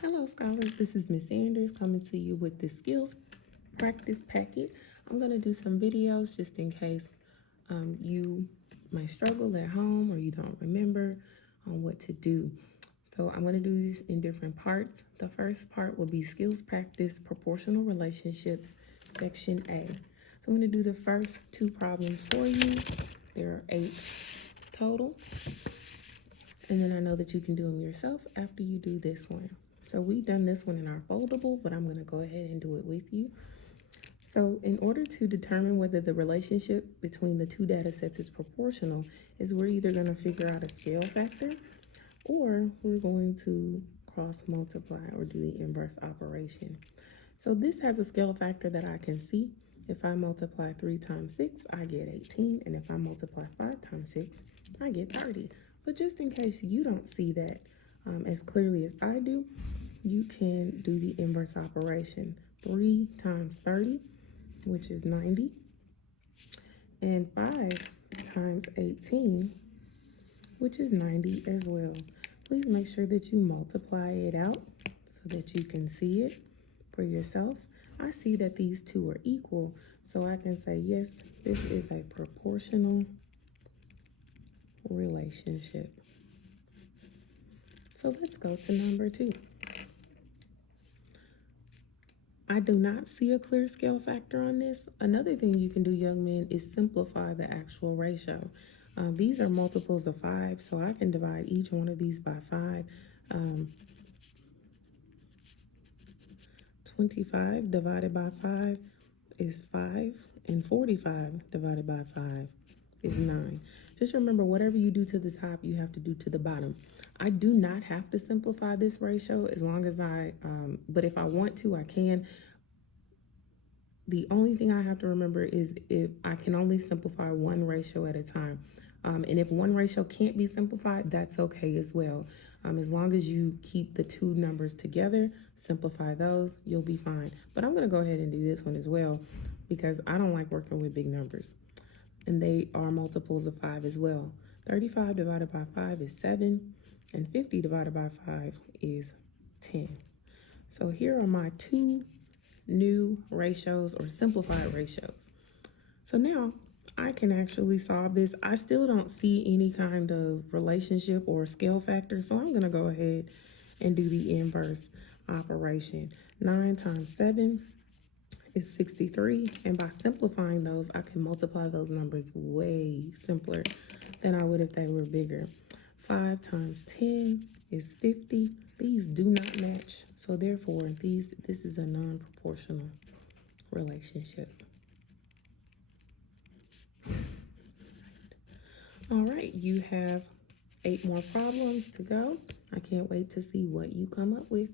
Hello, scholars. This is Miss Sanders coming to you with the skills practice packet. I'm going to do some videos just in case you might struggle at home or you don't remember on what to do. So I'm going to do these in different parts. The first part will be skills practice proportional relationships, section A. So I'm going to do the first two problems for you. There are 8 total. And then I know that you can do them yourself after you do this one. So we've done this one in our foldable, but I'm going to go ahead and do it with you. So in order to determine whether the relationship between the two data sets is proportional, is we're either going to figure out a scale factor or we're going to cross multiply or do the inverse operation. So this has a scale factor that I can see. If I multiply 3 times 6, I get 18. And if I multiply 5 times 6, I get 30. But just in case you don't see that as clearly as I do, you can do the inverse operation. 3 times 30, which is 90, and 5 times 18, which is 90 as well. Please make sure that you multiply it out so that you can see it for yourself. I see that these two are equal, so I can say, yes, this is a proportional relationship. So let's go to number 2. I do not see a clear scale factor on this. Another thing you can do, young men, is simplify the actual ratio. These are multiples of 5, so I can divide each one of these by 5. 25 divided by 5 is 5, and 45 divided by 5 is 9. Just remember, whatever you do to the top, you have to do to the bottom. I do not have to simplify this ratio as long as but if I want to, I can. The only thing I have to remember is if I can only simplify one ratio at a time. And if one ratio can't be simplified, that's okay as well. As long as you keep the two numbers together, simplify those, you'll be fine. But I'm gonna go ahead and do this one as well because I don't like working with big numbers. And they are multiples of 5 as well. 35 divided by 5 is 7, and 50 divided by 5 is 10. So here are my two new ratios or simplified ratios. So now I can actually solve this. I still don't see any kind of relationship or scale factor, so I'm gonna go ahead and do the inverse operation. 9 times 7 is 63, and by simplifying those, I can multiply those numbers way simpler than I would if they were bigger. 5 times 10 is 50. These do not match, so therefore this is a non-proportional relationship. All right, you have 8 more problems to go. I can't wait to see what you come up with.